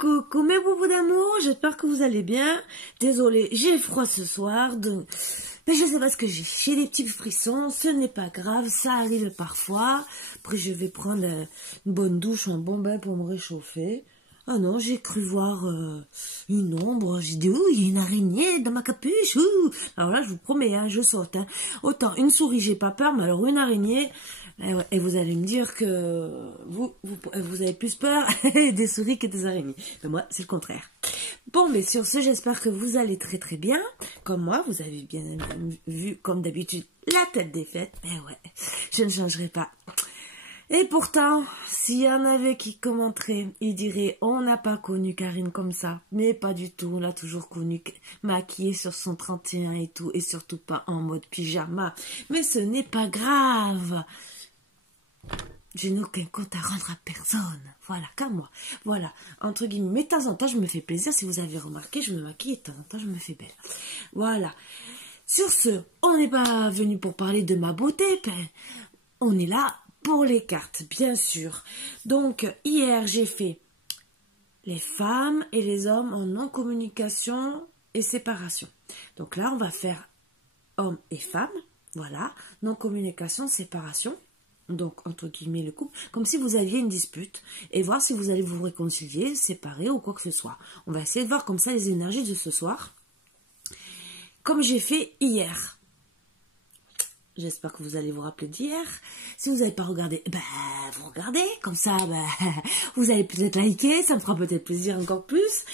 Coucou mes boubous d'amour, j'espère que vous allez bien. Désolée, j'ai froid ce soir, mais je sais pas ce que j'ai. J'ai des petits frissons, ce n'est pas grave, ça arrive parfois. Après je vais prendre une bonne douche, un bon bain pour me réchauffer. Ah non, j'ai cru voir une ombre, j'ai dit, ouh, il y a une araignée dans ma capuche, ouh. Alors là, je vous promets, hein, je saute. Hein. Autant une souris, j'ai pas peur, mais alors une araignée, et vous allez me dire que vous avez plus peur des souris que des araignées. Mais moi, c'est le contraire. Bon, mais sur ce, j'espère que vous allez très très bien. Comme moi, vous avez bien vu, comme d'habitude, la tête des fêtes. Mais ouais, je ne changerai pas. Et pourtant, s'il y en avait qui commenteraient, ils diraient « On n'a pas connu Karine comme ça. » Mais pas du tout, on l'a toujours connue maquillée sur son 31 et tout, et surtout pas en mode pyjama. Mais ce n'est pas grave. Je n'ai aucun compte à rendre à personne. Voilà, qu'à moi. Voilà, entre guillemets. Mais de temps en temps, je me fais plaisir. Si vous avez remarqué, je me maquille et de temps en temps, je me fais belle. Voilà. Sur ce, on n'est pas venu pour parler de ma beauté. On est là pour les cartes, bien sûr. Donc, hier, j'ai fait les femmes et les hommes en non-communication et séparation. Donc là, on va faire hommes et femmes. Voilà, non-communication, séparation. Donc, entre guillemets, le couple, comme si vous aviez une dispute, et voir si vous allez vous réconcilier, séparer ou quoi que ce soit. On va essayer de voir comme ça les énergies de ce soir, comme j'ai fait hier. J'espère que vous allez vous rappeler d'hier. Si vous n'avez pas regardé, ben, vous regardez, comme ça, ben, vous allez peut-être liker, ça me fera peut-être plaisir encore plus,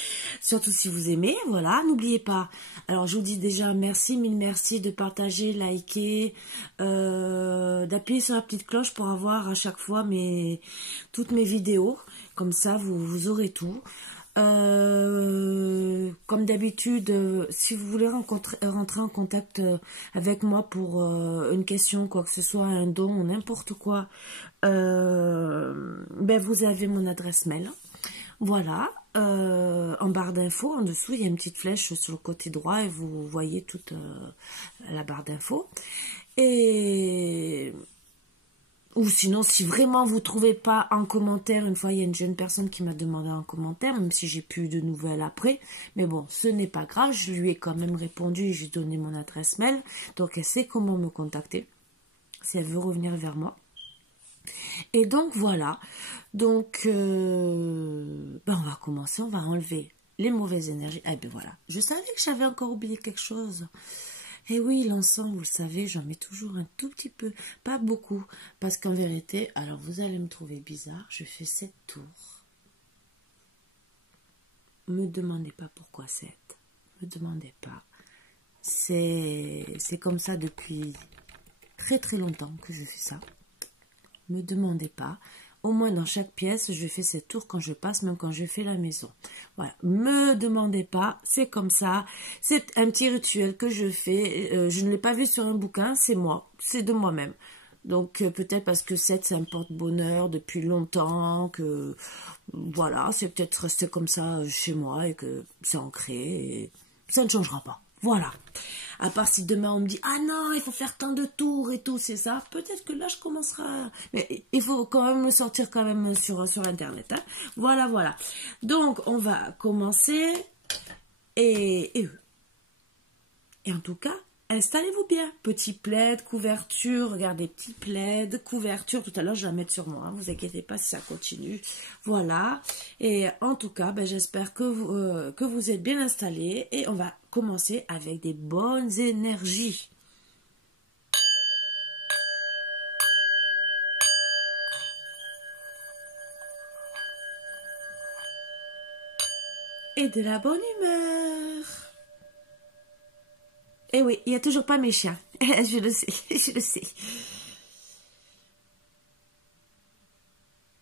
surtout si vous aimez, voilà, n'oubliez pas. Alors, je vous dis déjà merci, mille merci de partager, liker, d'appuyer sur la petite cloche pour avoir à chaque fois toutes mes vidéos, comme ça, vous aurez tout. Comme d'habitude, si vous voulez rentrer en contact avec moi pour une question, quoi que ce soit, un don ou n'importe quoi, ben vous avez mon adresse mail. Voilà, en barre d'infos, en dessous, il y a une petite flèche sur le côté droit et vous voyez toute la barre d'infos. Ou sinon, si vraiment vous ne trouvez pas en commentaire, une fois il y a une jeune personne qui m'a demandé en commentaire, même si j'ai plus de nouvelles après, mais bon, ce n'est pas grave, je lui ai quand même répondu et j'ai donné mon adresse mail, donc elle sait comment me contacter, si elle veut revenir vers moi. Et donc voilà, donc ben on va commencer, on va enlever les mauvaises énergies. Ah ben voilà, je savais que j'avais encore oublié quelque chose. Et oui, l'encens, vous le savez, j'en mets toujours un tout petit peu, pas beaucoup, parce qu'en vérité, alors vous allez me trouver bizarre, je fais 7 tours. Me demandez pas pourquoi 7, me demandez pas. C'est comme ça depuis très très longtemps que je fais ça. Me demandez pas. Au moins dans chaque pièce, je fais 7 tours quand je passe, même quand je fais la maison. Voilà, me demandez pas, c'est comme ça. C'est un petit rituel que je fais. Je ne l'ai pas vu sur un bouquin, c'est moi, c'est de moi-même. Donc peut-être parce que 7, c'est un porte-bonheur depuis longtemps, que voilà, c'est peut-être resté comme ça chez moi et que c'est ancré et ça ne changera pas. Voilà. À part si demain on me dit « Ah non, il faut faire tant de tours et tout, c'est ça. » Peut-être que là, je commencerai... Mais il faut quand même le sortir quand même sur Internet. Hein. Voilà, voilà. Donc, on va commencer. Et en tout cas, installez-vous bien. Petit plaid, couverture. Regardez, petit plaid, couverture. Tout à l'heure, je vais la mettre sur moi. Ne vous inquiétez pas si ça continue. Voilà. Et en tout cas, ben, j'espère que vous êtes bien installés. Et on va commencer avec des bonnes énergies. Et de la bonne humeur. Eh oui, il n'y a toujours pas mes chiens. Je le sais, je le sais.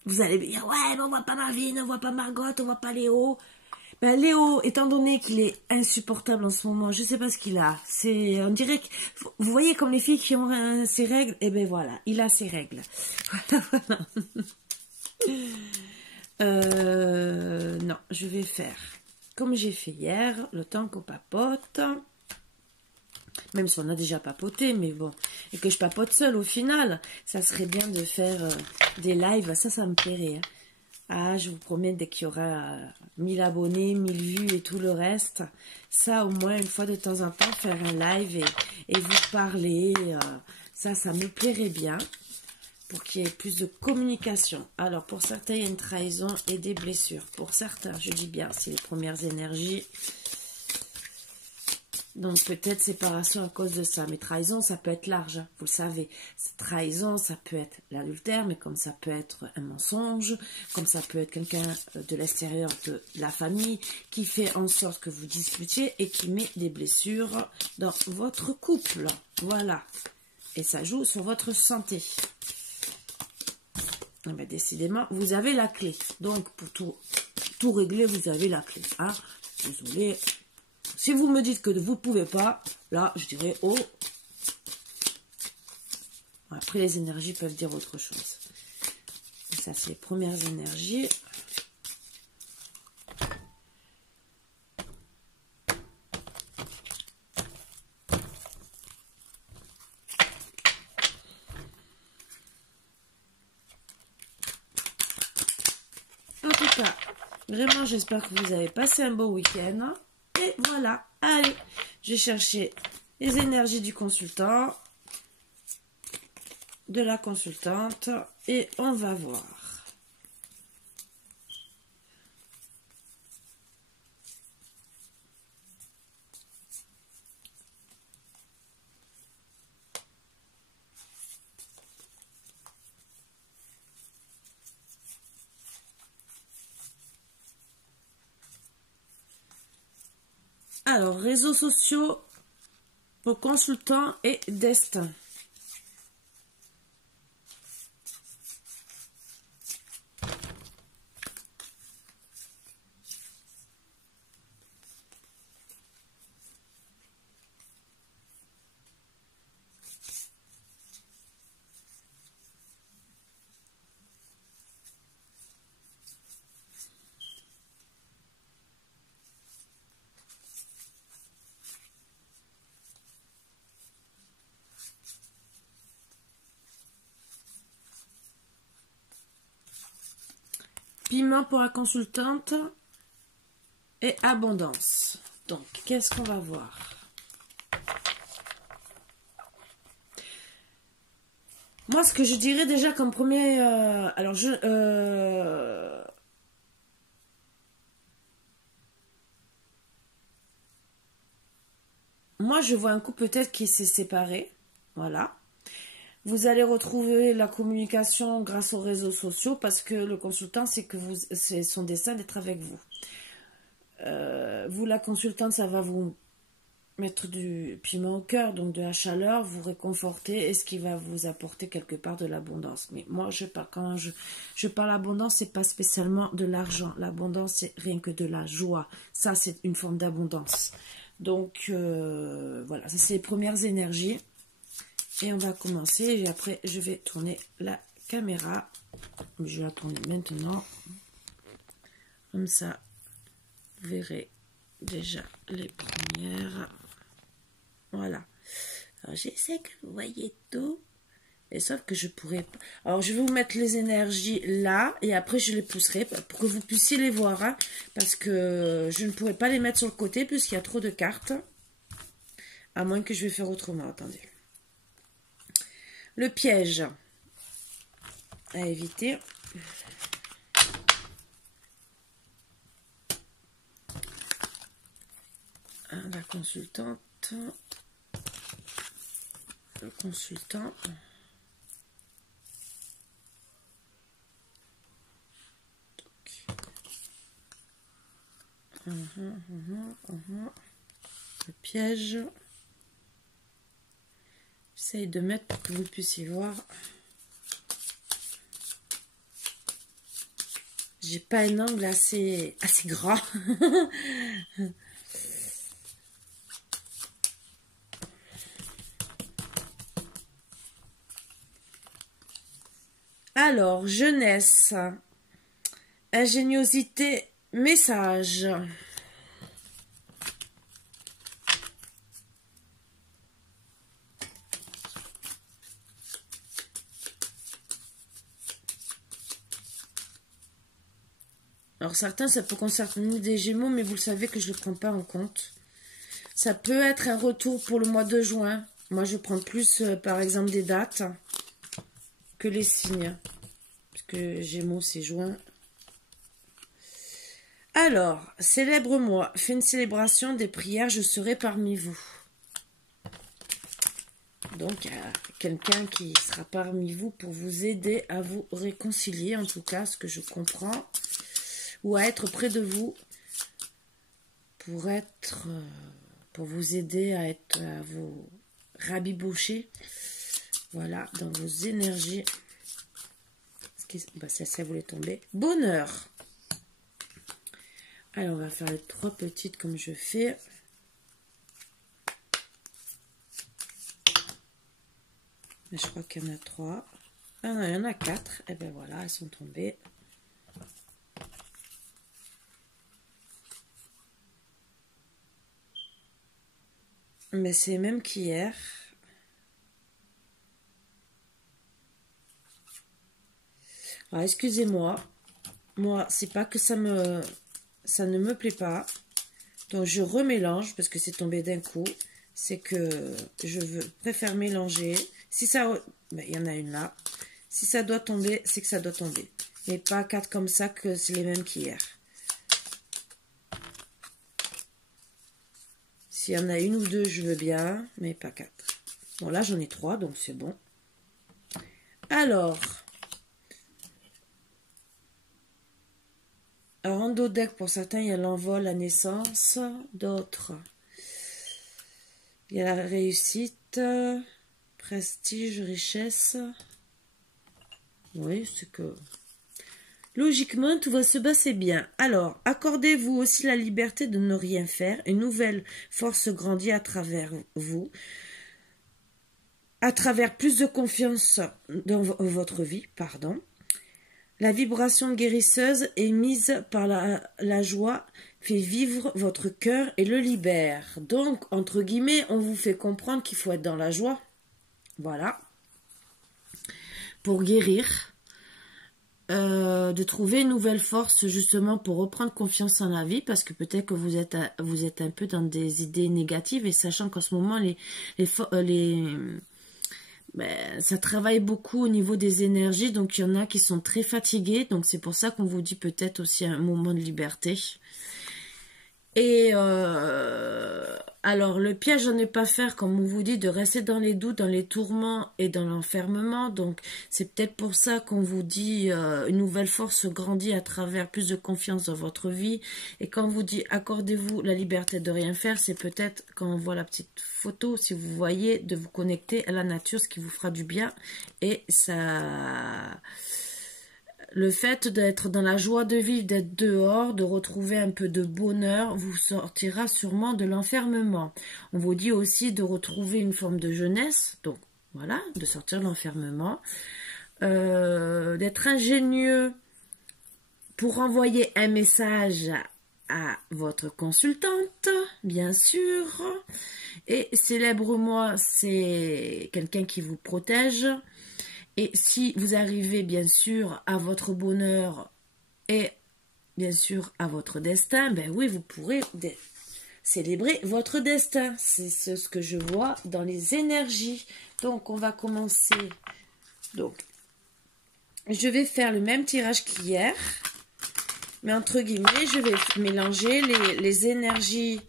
Vous allez me dire, ouais, mais on voit pas Marvin, on voit pas Margot, on voit pas Léo. Ben, Léo, étant donné qu'il est insupportable en ce moment, je sais pas ce qu'il a. On dirait que, vous voyez comme les filles qui ont ses règles, et ben voilà, il a ses règles. Voilà, voilà. Non, je vais faire comme j'ai fait hier, le temps qu'on papote. Même si on a déjà papoté, mais bon. Et que je papote seule au final. Ça serait bien de faire des lives, ça me plairait. Hein. Ah, je vous promets, dès qu'il y aura 1000 abonnés, 1000 vues et tout le reste, ça, au moins, une fois de temps en temps, faire un live et vous parler, ça me plairait bien, pour qu'il y ait plus de communication. Alors, pour certains, il y a une trahison et des blessures. Pour certains, je dis bien, c'est les premières énergies. Donc, peut-être séparation à cause de ça. Mais trahison, ça peut être large, hein, vous le savez. Trahison, ça peut être l'adultère, mais comme ça peut être un mensonge, comme ça peut être quelqu'un de l'extérieur de la famille qui fait en sorte que vous disputiez et qui met des blessures dans votre couple. Voilà. Et ça joue sur votre santé. Eh bien, décidément, vous avez la clé. Donc, pour tout régler, vous avez la clé. Hein. Désolé. Si vous me dites que vous ne pouvez pas, là, je dirais, oh. Après, les énergies peuvent dire autre chose. Et ça, c'est les premières énergies. En tout cas, vraiment, j'espère que vous avez passé un beau week-end. Et voilà, allez, j'ai cherché les énergies du consultant, de la consultante, et on va voir. Alors, réseaux sociaux, pour consultant et destin. Piment pour la consultante et abondance. Donc, qu'est-ce qu'on va voir? Moi, ce que je dirais déjà comme premier... alors, moi, je vois un couple peut-être qui s'est séparé. Voilà. Vous allez retrouver la communication grâce aux réseaux sociaux parce que le consultant, c'est son destin d'être avec vous. Vous, la consultante, ça va vous mettre du piment au cœur, donc de la chaleur, vous réconforter et ce qui va vous apporter quelque part de l'abondance. Mais moi, quand je parle d'abondance, c'est pas spécialement de l'argent. L'abondance, c'est rien que de la joie. Ça, c'est une forme d'abondance. Donc, voilà, ça, c'est les premières énergies. Et on va commencer, et après je vais tourner la caméra. Je vais la tourner maintenant. Comme ça, vous verrez déjà les premières. Voilà. Alors j'essaie que vous voyez tout. Et sauf que je pourrais pas. Alors je vais vous mettre les énergies là, et après je les pousserai pour que vous puissiez les voir. Hein, parce que je ne pourrais pas les mettre sur le côté puisqu'il y a trop de cartes. À moins que je vais faire autrement. Attendez. Le piège à éviter. La consultante. Le consultant. Le piège. J'essaye de mettre pour que vous puissiez voir. J'ai pas un angle assez gras. Alors, jeunesse, ingéniosité, message. pour certains, ça peut concerner des Gémeaux, mais vous le savez que je ne le prends pas en compte. Ça peut être un retour pour le mois de juin. Moi, je prends plus, par exemple, des dates que les signes. Parce que Gémeaux, c'est juin. Alors, célèbre-moi. Fais une célébration des prières, je serai parmi vous. Donc, il y a quelqu'un qui sera parmi vous pour vous aider à vous réconcilier, en tout cas, ce que je comprends. Ou à être près de vous pour vous aider à vous rabiboucher, voilà, dans vos énergies. Ça voulait tomber. Bonheur. Alors, on va faire les 3 petites comme je fais. Mais je crois qu'il y en a 3. Ah non, il y en a 4. Et bien voilà, elles sont tombées. Mais c'est même qu'hier. Alors, excusez-moi. Moi, c'est pas que ça ne me plaît pas. Donc, je remélange parce que c'est tombé d'un coup. C'est que je préfère mélanger. Si ça... Ben, il y en a une là. Si ça doit tomber, c'est que ça doit tomber. Mais pas 4 comme ça que c'est les mêmes qu'hier. S'il y en a une ou 2, je veux bien, mais pas 4. Bon, là, j'en ai 3, donc c'est bon. Alors, rando deck, pour certains, il y a l'envol, la naissance. D'autres, il y a la réussite, prestige, richesse. Oui, c'est que... Logiquement, tout va se passer bien. Alors, accordez-vous aussi la liberté de ne rien faire. Une nouvelle force grandit à travers vous. À travers plus de confiance dans votre vie, pardon. La vibration guérisseuse émise par la joie fait vivre votre cœur et le libère. Donc, entre guillemets, on vous fait comprendre qu'il faut être dans la joie. Voilà. Pour guérir. De trouver une nouvelle force justement pour reprendre confiance en la vie, parce que peut-être que vous êtes un peu dans des idées négatives, et sachant qu'en ce moment ça travaille beaucoup au niveau des énergies, donc il y en a qui sont très fatigués, donc c'est pour ça qu'on vous dit peut-être aussi un moment de liberté. Et alors, le piège à ne pas faire, comme on vous dit, de rester dans les doutes, dans les tourments et dans l'enfermement. Donc, c'est peut-être pour ça qu'on vous dit une nouvelle force grandit à travers plus de confiance dans votre vie. Et quand on vous dit accordez-vous la liberté de rien faire, c'est peut-être quand on voit la petite photo, si vous voyez, de vous connecter à la nature, ce qui vous fera du bien. Et ça... Le fait d'être dans la joie de vivre, d'être dehors, de retrouver un peu de bonheur, vous sortira sûrement de l'enfermement. On vous dit aussi de retrouver une forme de jeunesse, donc voilà, de sortir de l'enfermement. D'être ingénieux pour envoyer un message à votre consultante, bien sûr. Et célèbre-moi, c'est quelqu'un qui vous protège. Et si vous arrivez bien sûr à votre bonheur et bien sûr à votre destin, ben oui, vous pourrez célébrer votre destin. C'est ce que je vois dans les énergies. Donc, on va commencer. Donc, je vais faire le même tirage qu'hier. Mais entre guillemets, je vais mélanger les énergies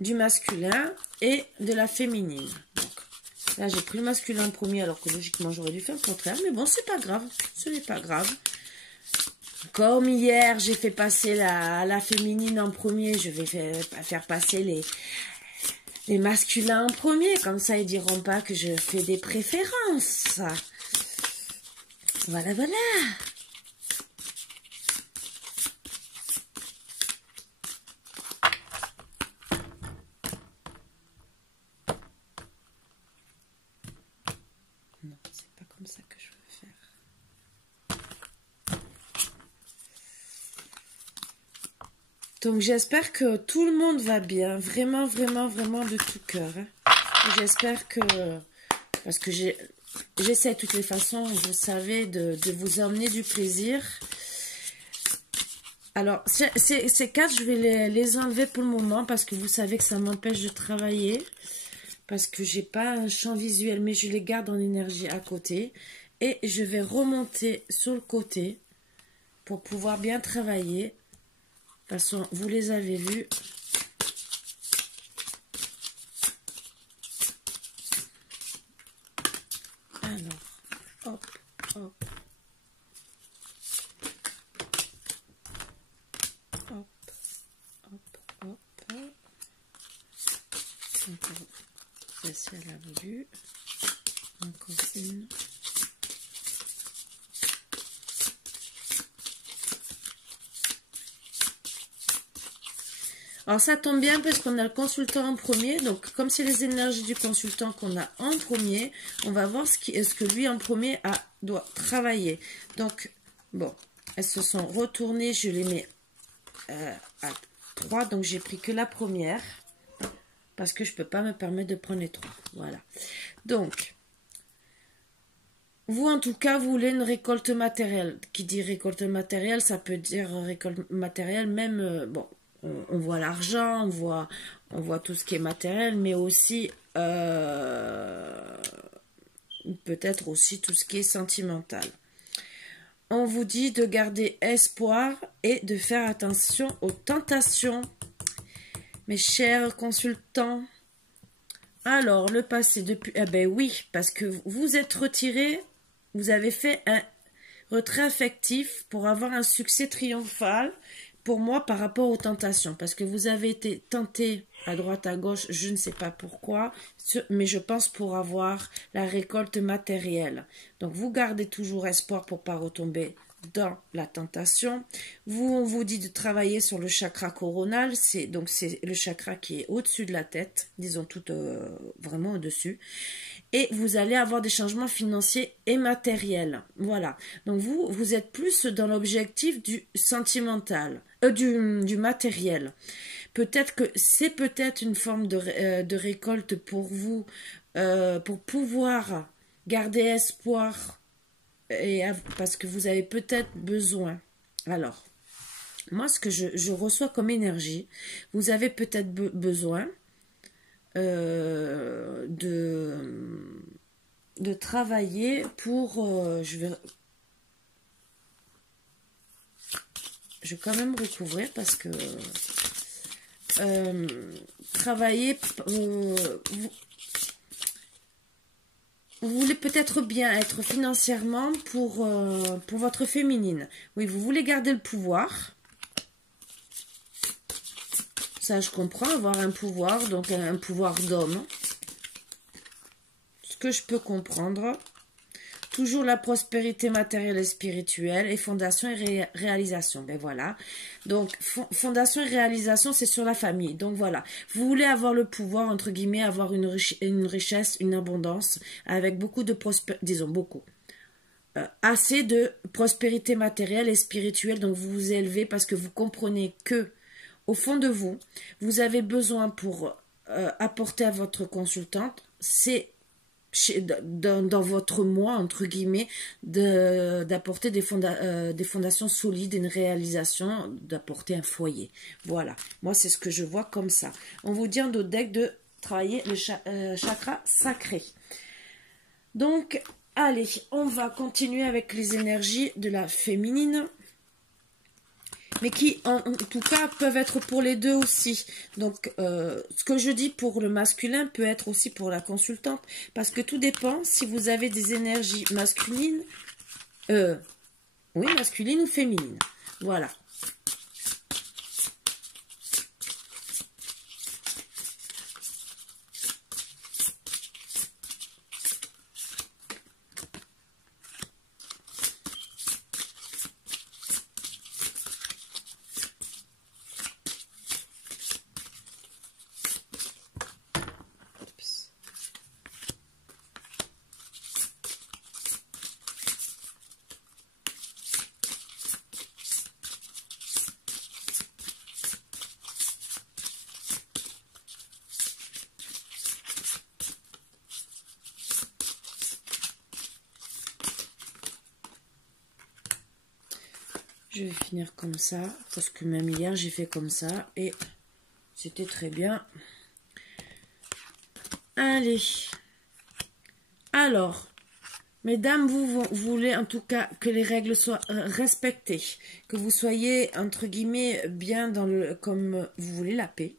du masculin et de la féminine. Donc, là, j'ai pris le masculin en premier, alors que logiquement, j'aurais dû faire le contraire. Mais bon, c'est pas grave. Ce n'est pas grave. Comme hier, j'ai fait passer la féminine en premier, je vais faire passer les masculins en premier. Comme ça, ils diront pas que je fais des préférences. Voilà, voilà. Non, c'est pas comme ça que je veux faire. Donc, j'espère que tout le monde va bien. Vraiment, vraiment, vraiment de tout cœur. Hein. J'espère que... Parce que j'essaie de toutes les façons, vous savez, de vous emmener du plaisir. Alors, ces 4, je vais les enlever pour le moment parce que vous savez que ça m'empêche de travailler. Parce que j'ai pas un champ visuel, mais je les garde en énergie à côté. Et je vais remonter sur le côté pour pouvoir bien travailler. De toute façon, vous les avez vus. Alors, hop, hop. Hop, hop, hop. Encore, celle-ci elle a voulu. Encore une. Alors ça tombe bien parce qu'on a le consultant en premier. Donc comme c'est les énergies du consultant qu'on a en premier, on va voir ce que lui en premier doit travailler. Donc bon, elles se sont retournées. Je les mets à 3. Donc j'ai pris que la première. Parce que je ne peux pas me permettre de prendre les 3. Voilà. Donc, vous en tout cas, vous voulez une récolte matérielle. Qui dit récolte matérielle, ça peut dire récolte matérielle. Même, bon, on voit l'argent, on voit tout ce qui est matériel. Mais aussi, peut-être aussi tout ce qui est sentimental. On vous dit de garder espoir et de faire attention aux tentations. Mes chers consultants, alors le passé depuis... Eh ben oui, parce que vous êtes retiré, vous avez fait un retrait affectif pour avoir un succès triomphal, pour moi, par rapport aux tentations. Parce que vous avez été tenté à droite, à gauche, je ne sais pas pourquoi, mais je pense pour avoir la récolte matérielle. Donc vous gardez toujours espoir pour ne pas retomber dans la tentation. On vous dit de travailler sur le chakra coronal, c'est le chakra qui est au-dessus de la tête, disons tout vraiment au-dessus. Et vous allez avoir des changements financiers et matériels. Voilà. Donc vous êtes plus dans l'objectif du sentimental, du matériel. Peut-être que c'est peut-être une forme de récolte pour vous, pour pouvoir garder espoir. Et parce que vous avez peut-être besoin. Alors, moi, ce que je reçois comme énergie, vous avez peut-être besoin de travailler pour... je vais quand même recouvrir parce que travailler... Vous voulez peut-être bien être financièrement pour votre féminine. Oui, vous voulez garder le pouvoir. Ça, je comprends, avoir un pouvoir, donc un pouvoir d'homme. Ce que je peux comprendre. Toujours la prospérité matérielle et spirituelle et fondation et réalisation. Ben voilà. Donc, fondation et réalisation, c'est sur la famille. Donc voilà. Vous voulez avoir le pouvoir, entre guillemets, avoir une richesse, une abondance, avec beaucoup de prospérité, disons beaucoup. Assez de prospérité matérielle et spirituelle. Donc vous vous élevez parce que vous comprenez que, au fond de vous, vous avez besoin pour apporter à votre consultante, c'est dans votre moi, entre guillemets, d'apporter des fondations solides, une réalisation, d'apporter un foyer. Voilà. Moi, c'est ce que je vois comme ça. On vous dit en d'autres deck de travailler le chakra sacré. Donc, allez, on va continuer avec les énergies de la féminine. Mais qui, en tout cas, peuvent être pour les deux aussi. Donc, ce que je dis pour le masculin peut être aussi pour la consultante. Parce que tout dépend si vous avez des énergies masculines. Oui, masculines ou féminines. Voilà. Je vais finir comme ça, parce que même hier, j'ai fait comme ça, et c'était très bien. Allez. Alors, mesdames, vous voulez en tout cas que les règles soient respectées, que vous soyez, entre guillemets, bien dans le, comme vous voulez la paix.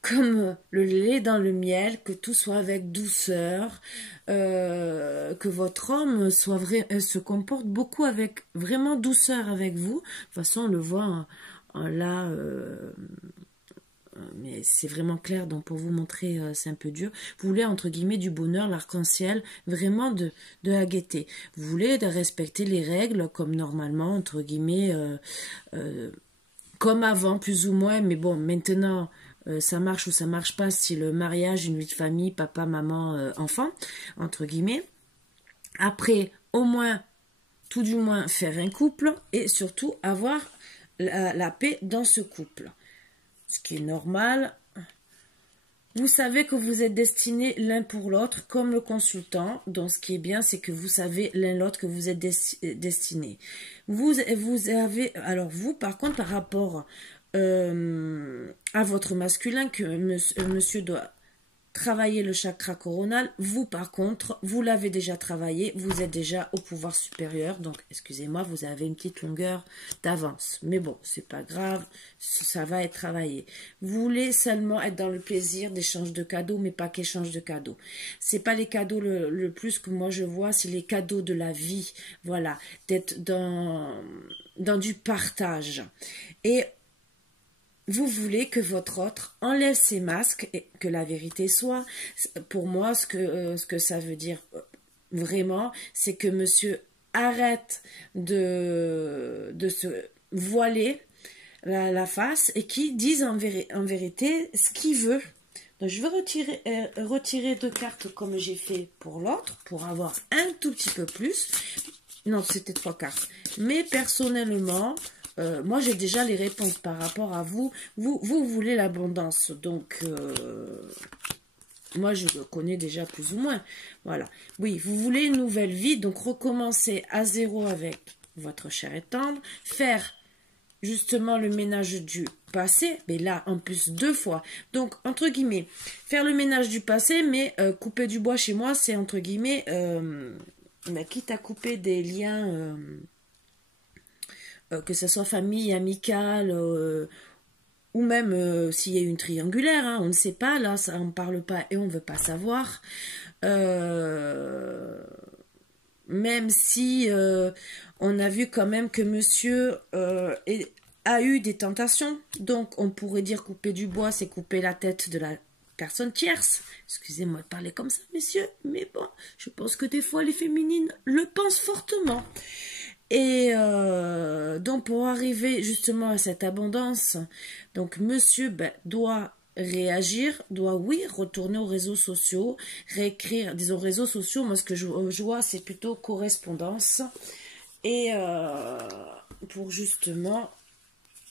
Comme le lait dans le miel, que tout soit avec douceur, que votre homme se comporte beaucoup avec vraiment douceur avec vous. De toute façon, on le voit là, mais c'est vraiment clair, donc pour vous montrer, c'est un peu dur. Vous voulez, entre guillemets, du bonheur, l'arc-en-ciel, vraiment de la gaieté. Vous voulez de respecter les règles comme normalement, entre guillemets, comme avant, plus ou moins, mais bon, maintenant... ça marche ou ça marche pas, si le mariage, une vie de famille, papa, maman, enfant, entre guillemets. Après, au moins, tout du moins, faire un couple et surtout avoir la paix dans ce couple. Ce qui est normal. Vous savez que vous êtes destinés l'un pour l'autre, comme le consultant. Donc, ce qui est bien, c'est que vous savez l'un l'autre que vous êtes destinés. Vous avez... Alors, vous, par contre, par rapport... à votre masculin, que monsieur doit travailler le chakra coronal. Vous, par contre, vous l'avez déjà travaillé, vous êtes déjà au pouvoir supérieur, donc, excusez-moi, vous avez une petite longueur d'avance. Mais bon, c'est pas grave, ça va être travaillé. Vous voulez seulement être dans le plaisir d'échange de cadeaux, mais pas qu'échange de cadeaux. C'est pas les cadeaux le plus que moi je vois, c'est les cadeaux de la vie, voilà, d'être dans du partage. Et vous voulez que votre autre enlève ses masques et que la vérité soit. Pour moi, ce que ça veut dire vraiment, c'est que monsieur arrête de se voiler la face et qu'il dise en vérité ce qu'il veut. Donc, je vais retirer 2 cartes comme j'ai fait pour l'autre, pour avoir un tout petit peu plus. Non, c'était 3 cartes. Mais personnellement... moi, j'ai déjà les réponses par rapport à vous. Vous voulez l'abondance. Donc, moi, je le connais déjà plus ou moins. Voilà. Oui, vous voulez une nouvelle vie. Donc, recommencer à zéro avec votre cher et tendre. Faire, justement, le ménage du passé. Mais là, en plus, 2 fois. Donc, entre guillemets, faire le ménage du passé. Mais couper du bois chez moi, c'est entre guillemets... quitte à couper des liens... que ce soit famille, amicale, ou même s'il y a une triangulaire, hein, on ne sait pas, là, ça, on ne parle pas et on ne veut pas savoir. Même si on a vu quand même que monsieur a eu des tentations, donc on pourrait dire couper du bois, c'est couper la tête de la personne tierce. Excusez-moi de parler comme ça, messieurs, mais bon, je pense que des fois les féminines le pensent fortement. Et donc pour arriver justement à cette abondance, donc monsieur doit réagir, doit oui retourner aux réseaux sociaux, réécrire, disons réseaux sociaux, moi ce que je vois c'est plutôt correspondance, et pour justement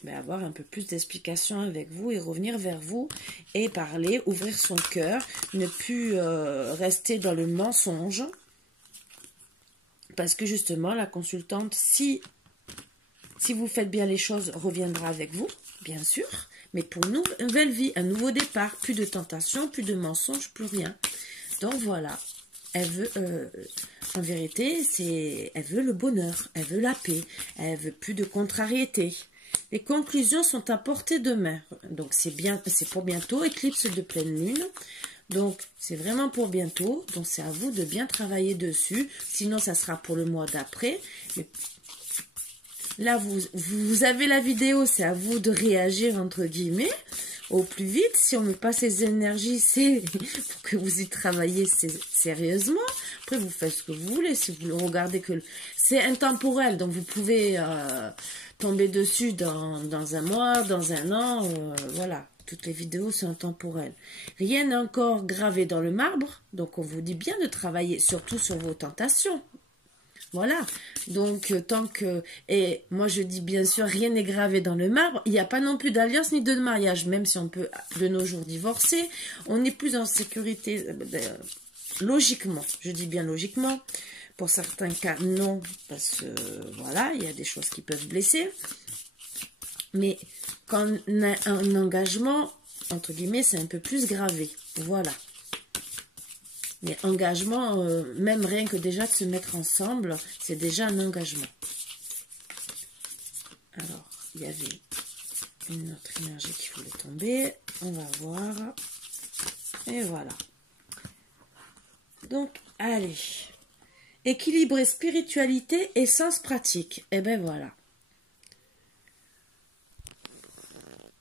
avoir un peu plus d'explications avec vous et revenir vers vous et parler, ouvrir son cœur, ne plus rester dans le mensonge. Parce que justement, la consultante, si vous faites bien les choses, reviendra avec vous, bien sûr. Mais pour une nouvelle vie, un nouveau départ, plus de tentation, plus de mensonges, plus rien. Donc voilà, elle veut, en vérité, elle veut le bonheur, elle veut la paix, elle veut plus de contrariété. Les conclusions sont à portée de main. Donc c'est pour bientôt, éclipse de pleine lune. Donc, c'est vraiment pour bientôt. Donc, c'est à vous de bien travailler dessus. Sinon, ça sera pour le mois d'après. Là, vous avez la vidéo. C'est à vous de réagir, entre guillemets, au plus vite. Si on ne met pas ces énergies, c'est pour que vous y travaillez sérieusement. Après, vous faites ce que vous voulez. Si vous le regardez que... C'est intemporel. Donc, vous pouvez tomber dessus dans un mois, dans un an. Voilà. Toutes les vidéos sont intemporelles. Rien n'est encore gravé dans le marbre. Donc, on vous dit bien de travailler surtout sur vos tentations. Voilà. Donc, tant que... Et moi, je dis bien sûr, rien n'est gravé dans le marbre. Il n'y a pas non plus d'alliance ni de mariage. Même si on peut, de nos jours, divorcer. On n'est plus en sécurité, logiquement. Je dis bien logiquement. Pour certains cas, non, parce que voilà, il y a des choses qui peuvent blesser. Mais quand on a un engagement, entre guillemets, c'est un peu plus gravé. Voilà. Mais engagement, même rien que déjà de se mettre ensemble, c'est déjà un engagement. Alors, il y avait une autre énergie qui voulait tomber. On va voir. Et voilà. Donc, allez. Équilibrer spiritualité et sens pratique. Et ben voilà.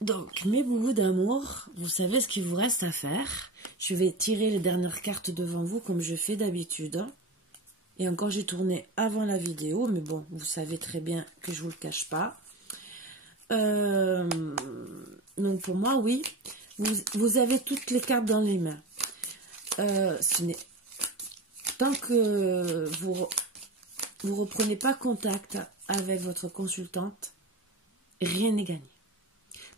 Donc, mes boubous d'amour, vous savez ce qu'il vous reste à faire. Je vais tirer les dernières cartes devant vous comme je fais d'habitude. Et encore, j'ai tourné avant la vidéo, mais bon, vous savez très bien que je ne vous le cache pas. Donc, pour moi, oui, vous avez toutes les cartes dans les mains. Tant que vous reprenez pas contact avec votre consultante, rien n'est gagné.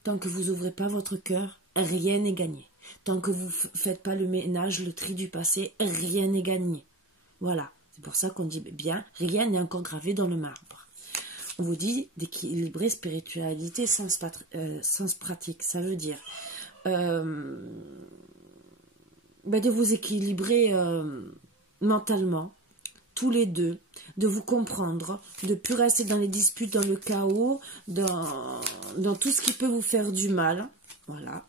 Tant que vous n'ouvrez pas votre cœur, rien n'est gagné. Tant que vous ne faites pas le ménage, le tri du passé, rien n'est gagné. Voilà, c'est pour ça qu'on dit bien, rien n'est encore gravé dans le marbre. On vous dit d'équilibrer spiritualité sens pratique. Ça veut dire de vous équilibrer mentalement, tous les deux, de vous comprendre, de ne plus rester dans les disputes, dans le chaos, dans tout ce qui peut vous faire du mal. Voilà.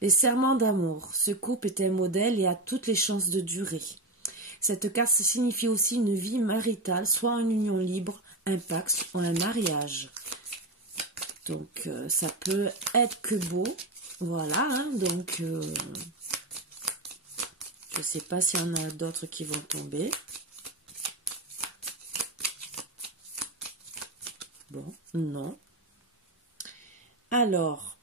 Les serments d'amour. Ce couple est un modèle et a toutes les chances de durer. Cette carte signifie aussi une vie maritale, soit une union libre, un pax ou un mariage. Donc, ça peut être que beau. Voilà, hein, donc, je ne sais pas s'il y en a d'autres qui vont tomber. Bon, non. Alors,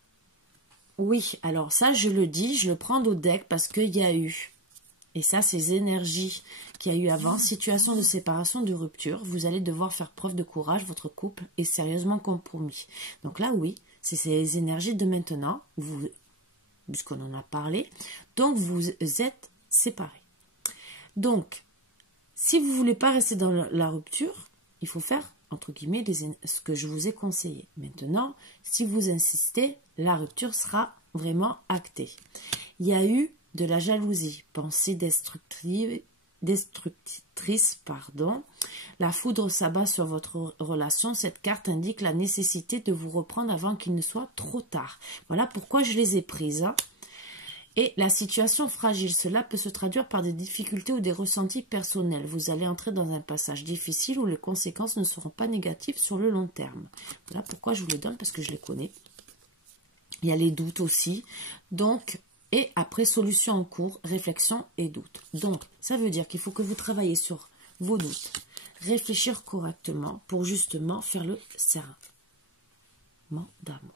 oui, alors ça, je le dis, je le prends au deck parce qu'il y a eu, et ça, ces énergies qu'il y a eu avant, situation de séparation, de rupture, vous allez devoir faire preuve de courage, votre couple est sérieusement compromis. Donc là, oui, c'est ces énergies de maintenant, puisqu'on en a parlé, donc vous êtes séparés. Donc, si vous ne voulez pas rester dans la rupture, il faut faire, entre guillemets, ce que je vous ai conseillé. Maintenant, si vous insistez, la rupture sera vraiment actée. Il y a eu de la jalousie, pensée destructrice, pardon. La foudre s'abat sur votre relation. Cette carte indique la nécessité de vous reprendre avant qu'il ne soit trop tard. Voilà pourquoi je les ai prises. Hein. Et la situation fragile, cela peut se traduire par des difficultés ou des ressentis personnels. Vous allez entrer dans un passage difficile où les conséquences ne seront pas négatives sur le long terme. Voilà pourquoi je vous les donne, parce que je les connais. Il y a les doutes aussi. Donc, et après, solution en cours, réflexion et doute. Donc, ça veut dire qu'il faut que vous travaillez sur vos doutes. Réfléchir correctement pour justement faire le serment d'amour.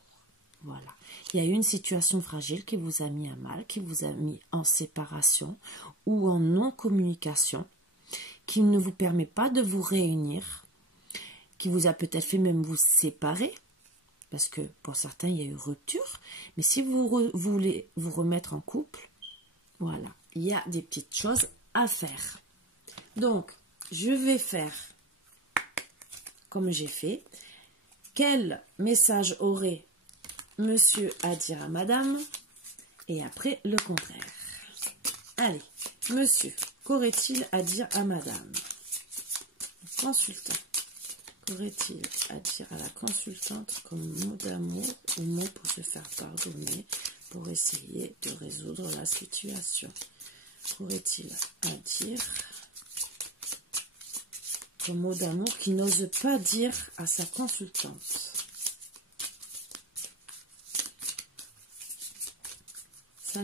Voilà. Il y a eu une situation fragile qui vous a mis à mal, qui vous a mis en séparation ou en non-communication, qui ne vous permet pas de vous réunir, qui vous a peut-être fait même vous séparer, parce que pour certains, il y a eu rupture. Mais si vous voulez vous remettre en couple, voilà, il y a des petites choses à faire. Donc, je vais faire comme j'ai fait. Quel message aurait monsieur à dire à madame, et après le contraire. Allez, monsieur, qu'aurait-il à dire à madame? Consultant, qu'aurait-il à dire à la consultante comme mot d'amour ou mot pour se faire pardonner, pour essayer de résoudre la situation? Qu'aurait-il à dire comme mot d'amour qu'il n'ose pas dire à sa consultante?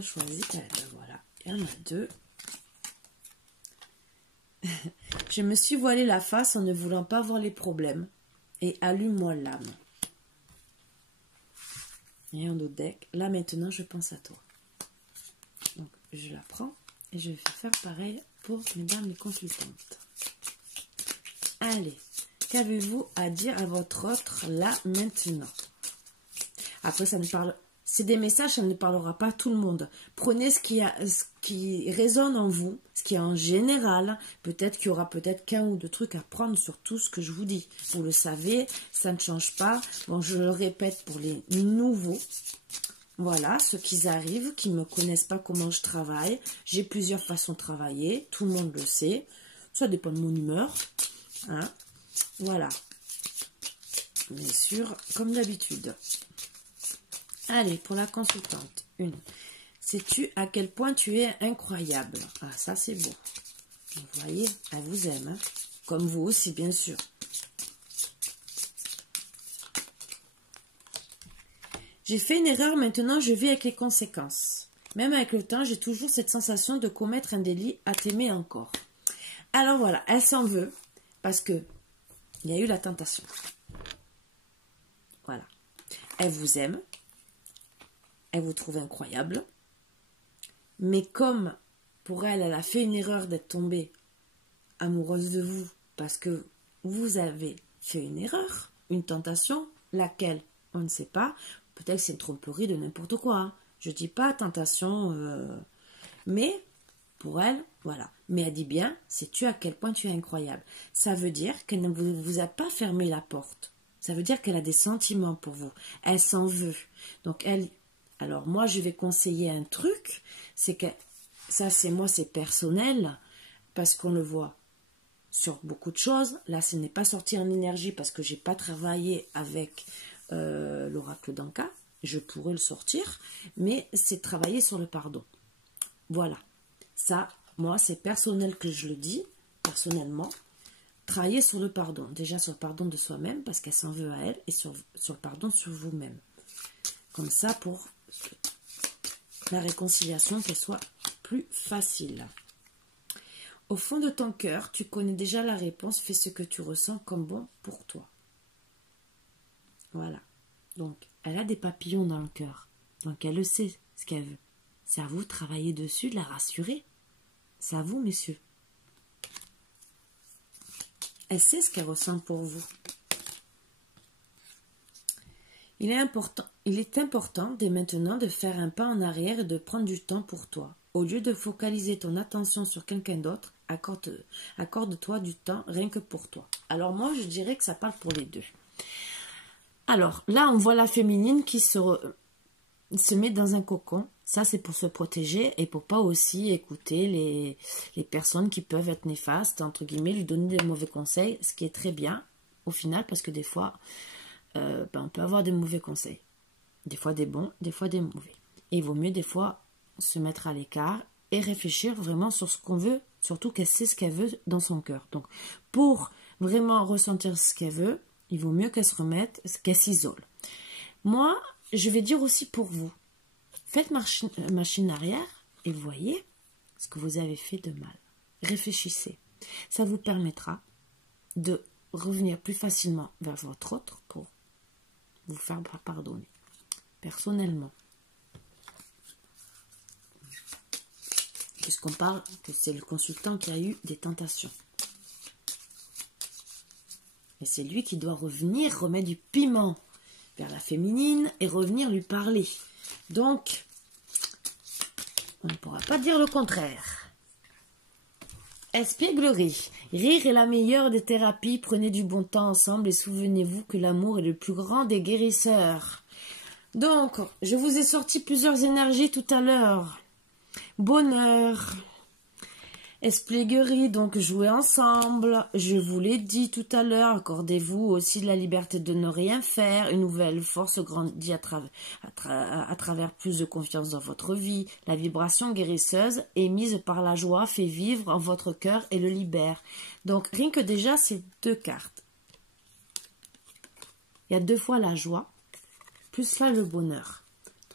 Choisis elle. Voilà, il y en a deux. Je me suis voilé la face en ne voulant pas voir les problèmes, et allume-moi l'âme. Et un autre deck. Là maintenant je pense à toi. Donc je la prends et je vais faire pareil pour mesdames les consultantes. Allez, qu'avez-vous à dire à votre autre là maintenant? Après ça ne parle c'est des messages, ça ne parlera pas à tout le monde. Prenez ce qui résonne en vous, ce qui est en général. Peut-être qu'il y aura peut-être qu'un ou deux trucs à prendre sur tout ce que je vous dis. Vous le savez, ça ne change pas. Bon, je le répète pour les nouveaux. Voilà, ceux qui arrivent, qui ne me connaissent pas comment je travaille. J'ai plusieurs façons de travailler, tout le monde le sait. Ça dépend de mon humeur. Hein. Voilà. Bien sûr, comme d'habitude. Allez, pour la consultante, une. Sais-tu à quel point tu es incroyable? Ah, ça c'est beau. Vous voyez, elle vous aime. Hein, comme vous aussi, bien sûr. J'ai fait une erreur, maintenant je vis avec les conséquences. Même avec le temps, j'ai toujours cette sensation de commettre un délit à t'aimer encore. Alors voilà, elle s'en veut parce que il y a eu la tentation. Voilà. Elle vous aime. Elle vous trouve incroyable. Mais comme pour elle, elle a fait une erreur d'être tombée amoureuse de vous parce que vous avez fait une erreur, une tentation, laquelle on ne sait pas. Peut-être que c'est une tromperie de n'importe quoi. Hein. Je ne dis pas tentation, mais pour elle, voilà. Mais elle dit bien, sais-tu à quel point tu es incroyable. Ça veut dire qu'elle ne vous a pas fermé la porte. Ça veut dire qu'elle a des sentiments pour vous. Elle s'en veut. Donc elle, alors moi je vais conseiller un truc, c'est que ça c'est moi, c'est personnel, parce qu'on le voit sur beaucoup de choses. Là, ce n'est pas sorti en énergie parce que j'ai pas travaillé avec l'oracle d'Anka, je pourrais le sortir, mais c'est travailler sur le pardon. Voilà, ça, moi, c'est personnel que je le dis, personnellement, travailler sur le pardon, déjà sur le pardon de soi-même, parce qu'elle s'en veut à elle, et sur le pardon sur vous-même. Comme ça, pour la réconciliation, qu'elle soit plus facile. Au fond de ton cœur, tu connais déjà la réponse, fais ce que tu ressens comme bon pour toi. Voilà. Donc, elle a des papillons dans le cœur. Donc, elle le sait, ce qu'elle veut. C'est à vous de travailler dessus, de la rassurer. C'est à vous, messieurs. Elle sait ce qu'elle ressent pour vous. Il est important dès maintenant de faire un pas en arrière et de prendre du temps pour toi. Au lieu de focaliser ton attention sur quelqu'un d'autre, accorde-toi du temps rien que pour toi. Alors moi, je dirais que ça parle pour les deux. Alors, là, on voit la féminine qui se met dans un cocon. Ça, c'est pour se protéger et pour pas aussi écouter les personnes qui peuvent être néfastes, entre guillemets, lui donner des mauvais conseils, ce qui est très bien, au final, parce que des fois, on peut avoir des mauvais conseils. Des fois des bons, des fois des mauvais. Et il vaut mieux, des fois, se mettre à l'écart et réfléchir vraiment sur ce qu'on veut, surtout qu'elle sait ce qu'elle veut dans son cœur. Donc, pour vraiment ressentir ce qu'elle veut, il vaut mieux qu'elle se remette, qu'elle s'isole. Moi, je vais dire aussi pour vous, faites machine arrière et voyez ce que vous avez fait de mal. Réfléchissez. Ça vous permettra de revenir plus facilement vers votre autre pour vous faire pardonner. Personnellement, puisqu'on parle que c'est le consultant qui a eu des tentations. Et c'est lui qui doit revenir, remettre du piment vers la féminine et revenir lui parler. Donc, on ne pourra pas dire le contraire. Espièglerie. Rire est la meilleure des thérapies. Prenez du bon temps ensemble et souvenez-vous que l'amour est le plus grand des guérisseurs. Donc, je vous ai sorti plusieurs énergies tout à l'heure. Bonheur. Espièglerie, donc jouer ensemble. Je vous l'ai dit tout à l'heure, accordez-vous aussi la liberté de ne rien faire. Une nouvelle force grandit à travers plus de confiance dans votre vie. La vibration guérisseuse émise par la joie fait vivre en votre cœur et le libère. Donc rien que déjà ces deux cartes. Il y a 2 fois la joie, plus là le bonheur.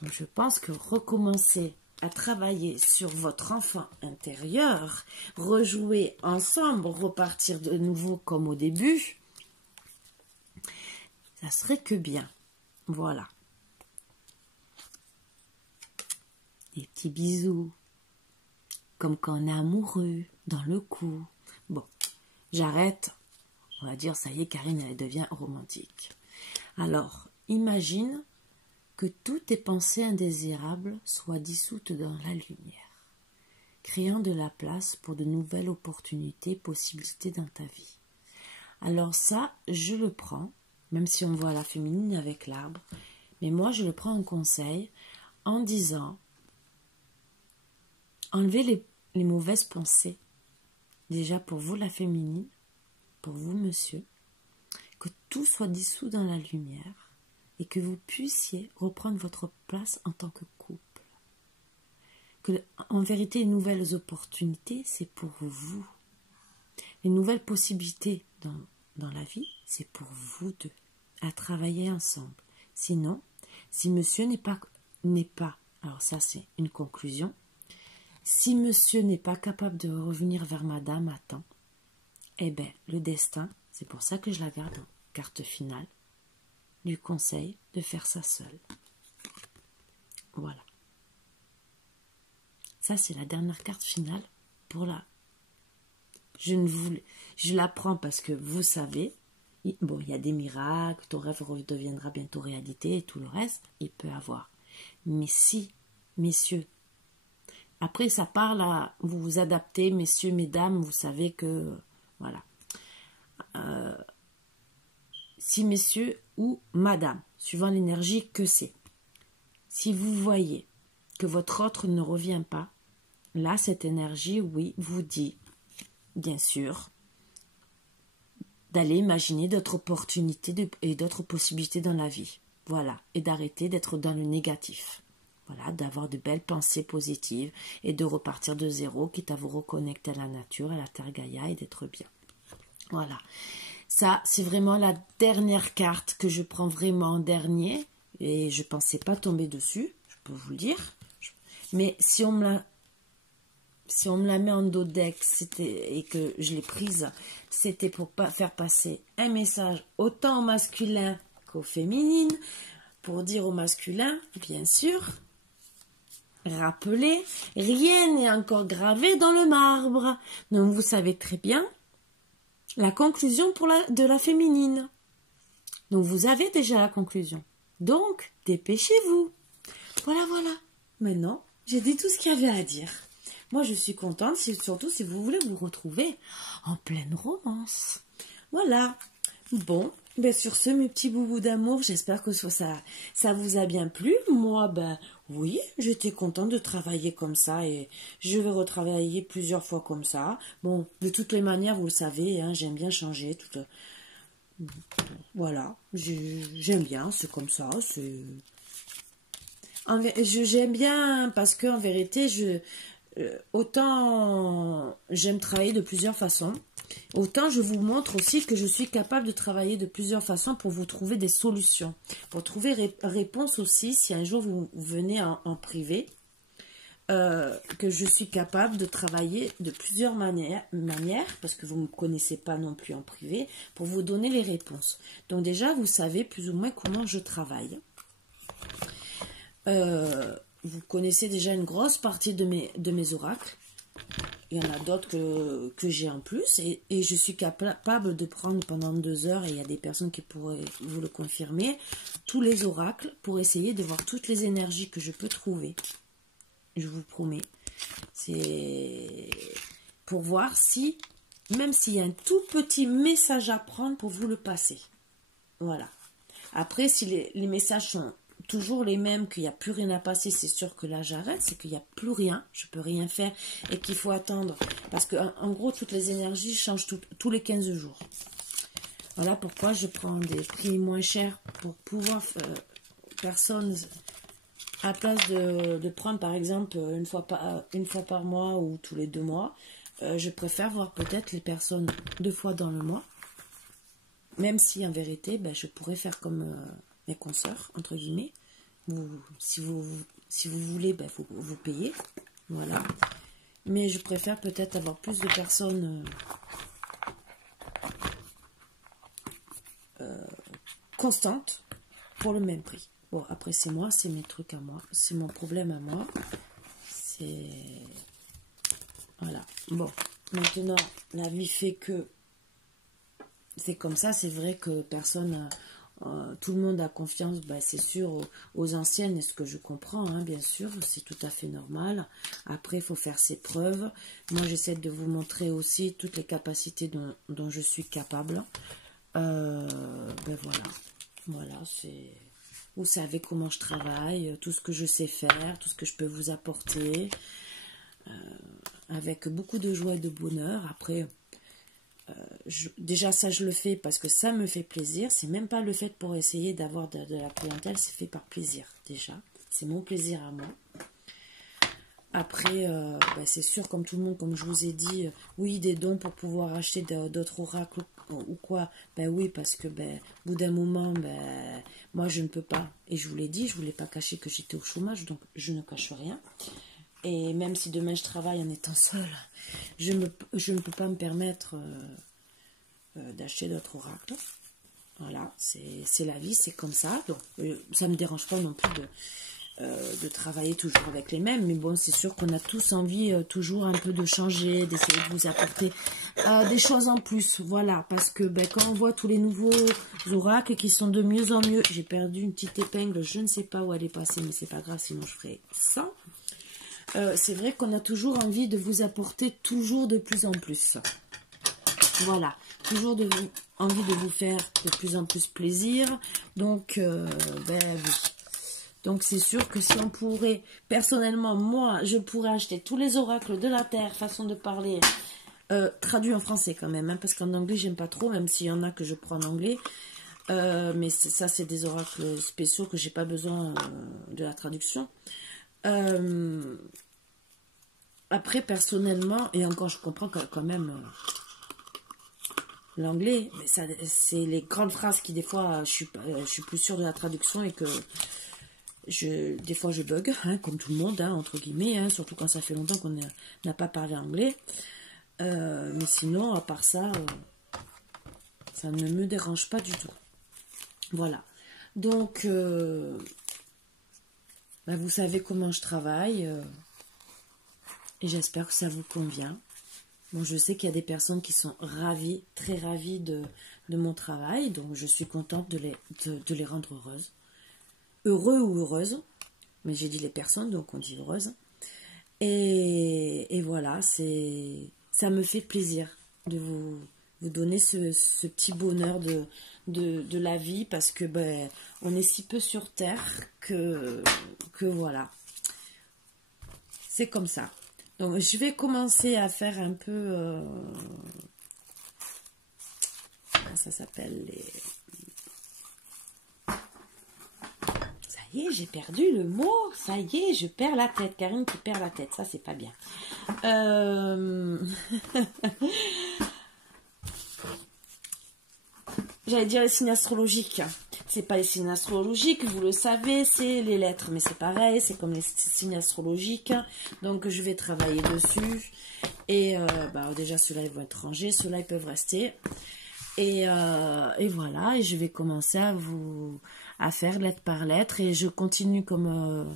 Donc je pense que recommencer à travailler sur votre enfant intérieur, rejouer ensemble, repartir de nouveau comme au début, ça serait que bien. Voilà. Des petits bisous, comme quand on est amoureux, dans le cou. Bon, j'arrête. On va dire, ça y est, Karine, elle devient romantique. Alors, imagine que toutes tes pensées indésirables soient dissoutes dans la lumière, créant de la place pour de nouvelles opportunités, possibilités dans ta vie. Alors ça, je le prends, même si on voit la féminine avec l'arbre, mais moi je le prends en conseil en disant, enlevez les mauvaises pensées, déjà pour vous la féminine, pour vous monsieur, que tout soit dissous dans la lumière et que vous puissiez reprendre votre place en tant que couple. Que, en vérité, les nouvelles opportunités, c'est pour vous. Les nouvelles possibilités dans la vie, c'est pour vous deux, à travailler ensemble. Sinon, si monsieur n'est pas, alors ça c'est une conclusion, si monsieur n'est pas capable de revenir vers madame à temps, eh bien, le destin, c'est pour ça que je la garde en carte finale, lui conseille de faire ça seul. Voilà. Ça, c'est la dernière carte finale pour la... Je la prends parce que vous savez, bon, il y a des miracles, ton rêve deviendra bientôt réalité et tout le reste, il peut avoir. Mais si, messieurs, après ça parle à vous vous adaptez, messieurs, mesdames, vous savez que, voilà. Si messieurs ou madame, suivant l'énergie que c'est, si vous voyez que votre autre ne revient pas, là, cette énergie, oui, vous dit, bien sûr, d'aller imaginer d'autres opportunités et d'autres possibilités dans la vie. Voilà, et d'arrêter d'être dans le négatif. Voilà, d'avoir de belles pensées positives et de repartir de zéro, quitte à vous reconnecter à la nature, à la terre Gaïa et d'être bien. Voilà, ça, c'est vraiment la dernière carte que je prends vraiment en dernier et je ne pensais pas tomber dessus, je peux vous le dire. Mais si on me la met en dos deck et que je l'ai prise, c'était pour faire passer un message autant au masculin qu'au féminin, pour dire au masculin, bien sûr, rappelez, rien n'est encore gravé dans le marbre. Donc vous savez très bien la conclusion de la féminine. Donc vous avez déjà la conclusion. Donc, dépêchez-vous. Voilà, voilà. Maintenant, j'ai dit tout ce qu'il y avait à dire. Moi, je suis contente, surtout si vous voulez vous retrouver en pleine romance. Voilà. Bon, ben sur ce, mes petits boubous d'amour, j'espère que ça vous a bien plu. Moi, ben oui, j'étais contente de travailler comme ça et je vais retravailler plusieurs fois comme ça. Bon, de toutes les manières, vous le savez, hein, j'aime bien changer. Voilà, j'aime bien, c'est comme ça. J'aime bien parce que en vérité, autant j'aime travailler de plusieurs façons, autant je vous montre aussi que je suis capable de travailler de plusieurs façons pour vous trouver des solutions, pour trouver réponse aussi si un jour vous venez en privé, que je suis capable de travailler de plusieurs manières parce que vous ne me connaissez pas non plus en privé, pour vous donner les réponses. Donc déjà, vous savez plus ou moins comment je travaille. Vous connaissez déjà une grosse partie de mes oracles. Il y en a d'autres que j'ai en plus. Et je suis capable de prendre pendant 2 heures, et il y a des personnes qui pourraient vous le confirmer, tous les oracles pour essayer de voir toutes les énergies que je peux trouver. Je vous promets. C'est pour voir si, même s'il y a un tout petit message à prendre pour vous le passer. Voilà. Après, si les messages sont toujours les mêmes, qu'il n'y a plus rien à passer, c'est sûr que là j'arrête, c'est qu'il n'y a plus rien, je peux rien faire et qu'il faut attendre, parce que en gros toutes les énergies changent tous les 15 jours. Voilà pourquoi je prends des prix moins chers pour pouvoir personnes à place de prendre par exemple une fois par mois ou tous les 2 mois, je préfère voir peut-être les personnes 2 fois dans le mois, même si en vérité ben, je pourrais faire comme mes consoeurs, entre guillemets. Si vous voulez, ben, vous payez. Voilà. Mais je préfère peut-être avoir plus de personnes constantes pour le même prix. Bon, après, c'est moi, c'est mes trucs à moi. C'est mon problème à moi. C'est... Voilà. Bon, maintenant, la vie fait que c'est comme ça. C'est vrai que personne... tout le monde a confiance, bah, c'est sûr, aux anciennes, et ce que je comprends, hein, bien sûr, c'est tout à fait normal. Après, il faut faire ses preuves. Moi, j'essaie de vous montrer aussi toutes les capacités dont je suis capable. Ben voilà, voilà, c'est... Vous savez comment je travaille, tout ce que je sais faire, tout ce que je peux vous apporter, avec beaucoup de joie et de bonheur. Après, déjà ça je le fais parce que ça me fait plaisir. C'est même pas le fait pour essayer d'avoir de la clientèle, c'est fait par plaisir déjà. C'est mon plaisir à moi. Après, ben c'est sûr, comme tout le monde, comme je vous ai dit, oui, des dons pour pouvoir acheter d'autres oracles ou quoi. Ben oui, parce que ben, au bout d'un moment, ben, moi je ne peux pas. Et je vous l'ai dit, je ne voulais pas cacher que j'étais au chômage, donc je ne cache rien. Et même si demain je travaille en étant seule, je ne peux pas me permettre d'acheter d'autres oracles. Voilà, c'est la vie, c'est comme ça. Donc, ça ne me dérange pas non plus de travailler toujours avec les mêmes. Mais bon, c'est sûr qu'on a tous envie toujours un peu de changer, d'essayer de vous apporter des choses en plus. Voilà, parce que ben, quand on voit tous les nouveaux oracles qui sont de mieux en mieux, j'ai perdu une petite épingle, je ne sais pas où elle est passée, mais c'est pas grave, sinon je ferai ça. C'est vrai qu'on a toujours envie de vous apporter toujours de plus en plus. Voilà, toujours envie de vous faire de plus en plus plaisir. Donc, ben oui. Donc, c'est sûr que si on pourrait, personnellement, moi, je pourrais acheter tous les oracles de la Terre, façon de parler, traduit en français quand même, hein, parce qu'en anglais, j'aime pas trop, même s'il y en a que je prends en anglais. Mais ça, c'est des oracles spéciaux que j'ai pas besoin de la traduction. Après, personnellement, et encore, je comprends quand même l'anglais, mais c'est les grandes phrases qui, des fois, je suis plus sûre de la traduction et que des fois, je bug, hein, comme tout le monde, hein, entre guillemets, hein, surtout quand ça fait longtemps qu'on n'a pas parlé anglais. Mais sinon, à part ça, ça ne me dérange pas du tout. Voilà. Donc, ben, vous savez comment je travaille. Et j'espère que ça vous convient. Bon, je sais qu'il y a des personnes qui sont ravies, très ravies de mon travail. Donc, je suis contente de les rendre heureuses. Heureux ou heureuses. Mais j'ai dit les personnes, donc on dit heureuses. Et voilà, ça me fait plaisir de vous donner ce petit bonheur de la vie. Parce que ben, on est si peu sur Terre que voilà. C'est comme ça. Donc, je vais commencer à faire un peu... ça s'appelle les... Ça y est, j'ai perdu le mot. Ça y est, je perds la tête. Karine qui perd la tête. Ça, c'est pas bien. J'allais dire les signes astrologiques. C'est pas les signes astrologiques, vous le savez, c'est les lettres. Mais c'est pareil, c'est comme les signes astrologiques. Donc, je vais travailler dessus. Et bah, déjà, ceux-là, ils vont être rangés. Ceux-là, ils peuvent rester. Et voilà. Et je vais commencer à faire lettre par lettre. Et je continue comme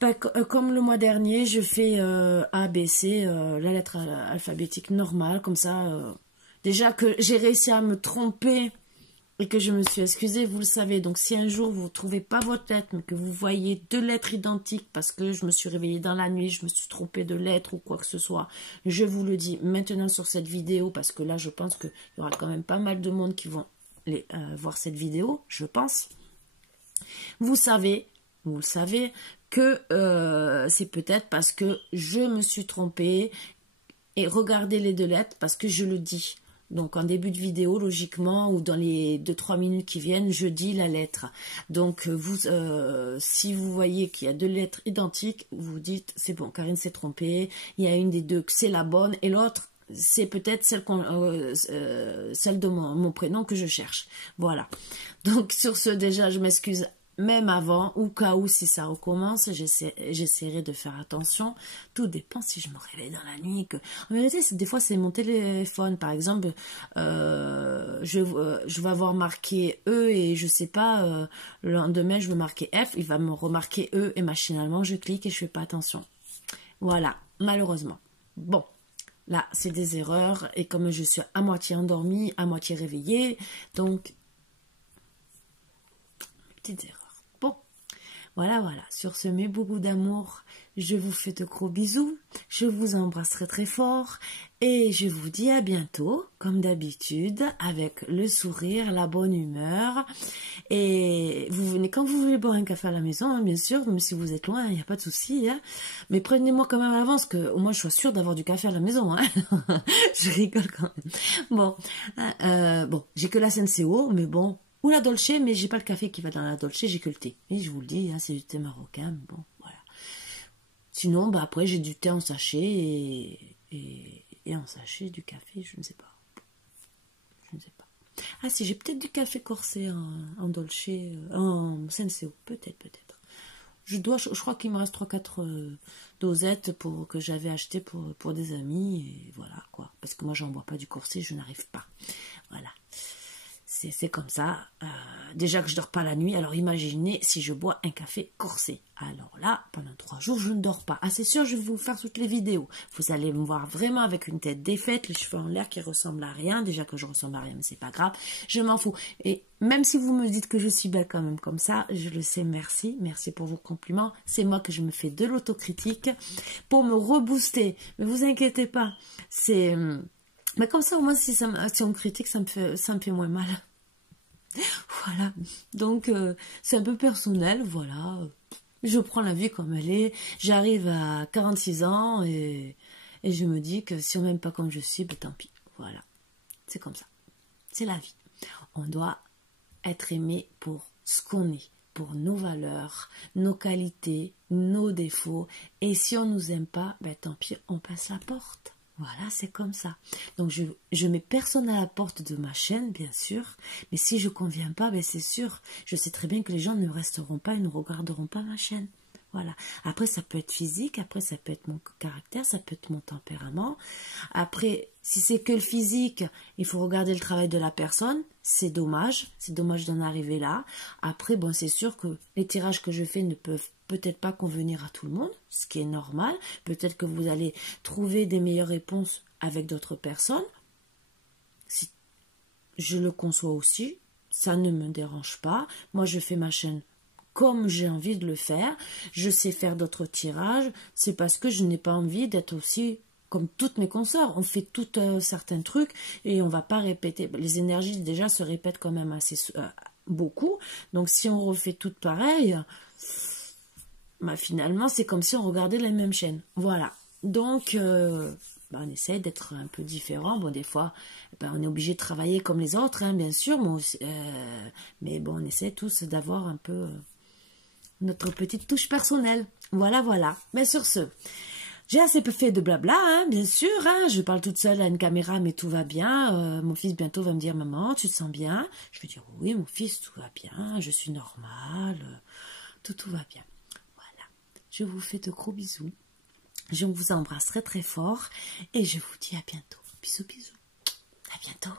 le mois dernier. Je fais A, B, C, la lettre alphabétique normale. Comme ça, déjà que j'ai réussi à me tromper... Et que je me suis excusée, vous le savez. Donc, si un jour, vous ne trouvez pas votre lettre, mais que vous voyez deux lettres identiques, parce que je me suis réveillée dans la nuit, je me suis trompée de lettre ou quoi que ce soit, je vous le dis maintenant sur cette vidéo, parce que là, je pense qu'il y aura quand même pas mal de monde qui vont voir cette vidéo, je pense. Vous le savez, que c'est peut-être parce que je me suis trompée, et regardez les deux lettres, parce que je le dis. Donc, en début de vidéo, logiquement, ou dans les 2-3 minutes qui viennent, je dis la lettre. Donc, si vous voyez qu'il y a deux lettres identiques, vous dites, c'est bon, Karine s'est trompée. Il y a une des deux que c'est la bonne, et l'autre, c'est peut-être celle de mon prénom que je cherche. Voilà. Donc, sur ce, déjà, je m'excuse même avant, au cas où si ça recommence, j'essaierai de faire attention. Tout dépend si je me réveille dans la nuit. En vérité, des fois, c'est mon téléphone. Par exemple, je vais avoir marqué E et je sais pas, le lendemain, je veux marquer F. Il va me remarquer E et machinalement, je clique et je fais pas attention. Voilà, malheureusement. Bon, là, c'est des erreurs. Et comme je suis à moitié endormie, à moitié réveillée, donc... petites erreurs. Bon, voilà, voilà. Sur ce, mes beaucoup d'amour, je vous fais de gros bisous. Je vous embrasserai très fort. Et je vous dis à bientôt, comme d'habitude, avec le sourire, la bonne humeur. Et vous venez quand vous voulez boire un café à la maison, hein, bien sûr, même si vous êtes loin, il n'y a pas de souci. Hein. Mais prenez-moi quand même à l'avance, que au moins je sois sûre d'avoir du café à la maison. Hein. Je rigole quand même. Bon, bon, j'ai que la Senseo, mais bon, ou la Dolce, mais j'ai pas le café qui va dans la Dolce, j'ai que le thé. Et je vous le dis, hein, c'est du thé marocain, mais bon, voilà. Sinon, bah après, j'ai du thé en sachet et en sachet du café, je ne sais pas. Je ne sais pas. Ah si, j'ai peut-être du café corsé en Dolce, en Senseo, peut-être. Je crois qu'il me reste 3-4 dosettes que j'avais achetées pour des amis, et voilà, quoi. Parce que moi, j'en bois pas du corsé, je n'arrive pas. Voilà. C'est comme ça. Déjà que je dors pas la nuit, alors imaginez si je bois un café corsé. Alors là, pendant 3 jours, je ne dors pas. Ah, c'est sûr, je vais vous faire toutes les vidéos. Vous allez me voir vraiment avec une tête défaite, les cheveux en l'air qui ressemblent à rien. Déjà que je ressemble à rien, mais c'est pas grave. Je m'en fous. Et même si vous me dites que je suis belle quand même comme ça, je le sais, merci. Merci pour vos compliments. C'est moi que je me fais de l'autocritique pour me rebooster. Mais vous inquiétez pas. Mais comme ça, au moins, si on me critique, ça me fait moins mal. Voilà, donc c'est un peu personnel, voilà. Je prends la vie comme elle est. J'arrive à 46 ans et je me dis que si on m'aime pas comme je suis, ben tant pis. Voilà, c'est comme ça. C'est la vie. On doit être aimé pour ce qu'on est, pour nos valeurs, nos qualités, nos défauts. Et si on nous aime pas, ben tant pis, on passe la porte. Voilà, c'est comme ça. Donc, je mets personne à la porte de ma chaîne, bien sûr. Mais si je conviens pas, ben c'est sûr. Je sais très bien que les gens ne resteront pas et ne regarderont pas ma chaîne. Voilà. Après, ça peut être physique. Après, ça peut être mon caractère. Ça peut être mon tempérament. Après, si c'est que le physique, il faut regarder le travail de la personne. C'est dommage. C'est dommage d'en arriver là. Après, bon, c'est sûr que les tirages que je fais ne peuvent peut-être pas convenir à tout le monde, ce qui est normal. Peut-être que vous allez trouver des meilleures réponses avec d'autres personnes. Si je le conçois aussi, ça ne me dérange pas. Moi, je fais ma chaîne comme j'ai envie de le faire. Je sais faire d'autres tirages. C'est parce que je n'ai pas envie d'être aussi comme toutes mes consoeurs. On fait tout certains trucs et on ne va pas répéter. Les énergies déjà se répètent quand même assez beaucoup. Donc, si on refait tout pareil... Bah, finalement, c'est comme si on regardait la même chaîne. Voilà. Donc, on essaie d'être un peu différent. Bon, des fois, on est obligé de travailler comme les autres, hein, bien sûr. Mais bon, on essaie tous d'avoir un peu notre petite touche personnelle. Voilà, voilà. Mais sur ce, j'ai assez peu fait de blabla, hein, bien sûr. Hein, je parle toute seule à une caméra, mais tout va bien. Mon fils bientôt va me dire, maman, tu te sens bien? Je vais dire, oui, mon fils, tout va bien. Je suis normale. Tout va bien. Je vous fais de gros bisous. Je vous embrasse très très fort et je vous dis à bientôt. Bisous, bisous. À bientôt.